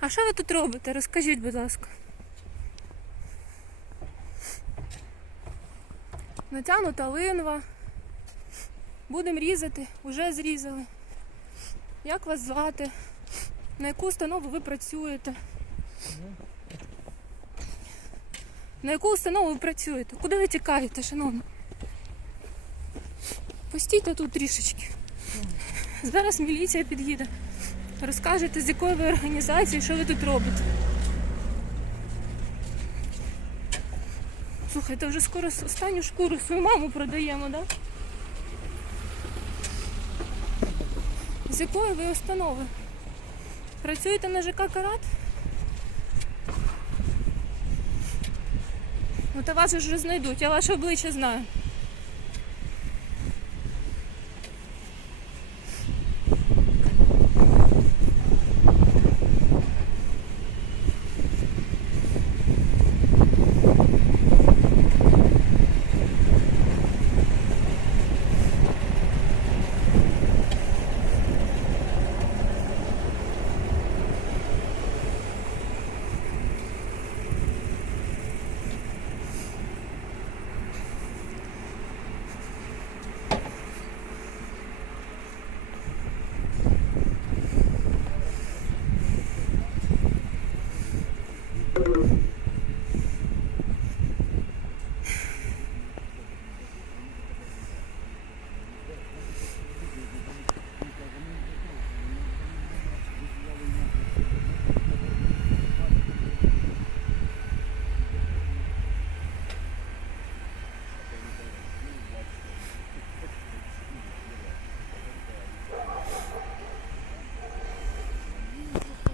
А що ви тут робите? Розкажіть, будь ласка. Натягнута линва. Будемо різати, уже зрізали. Як вас звати? На яку установу ви працюєте? На яку установу ви працюєте? Куди ви тікаєте, шановні? Постійте тут трішечки. Зараз міліція під'їде. Розкажете, з якої ви організації, що ви тут робите. Слухайте, вже скоро останню шкуру свою маму продаємо, так? Да? З якої ви установи? Працюєте на ЖК Карат? Ну та вас же ж знайдуть, я ваше обличчя знаю.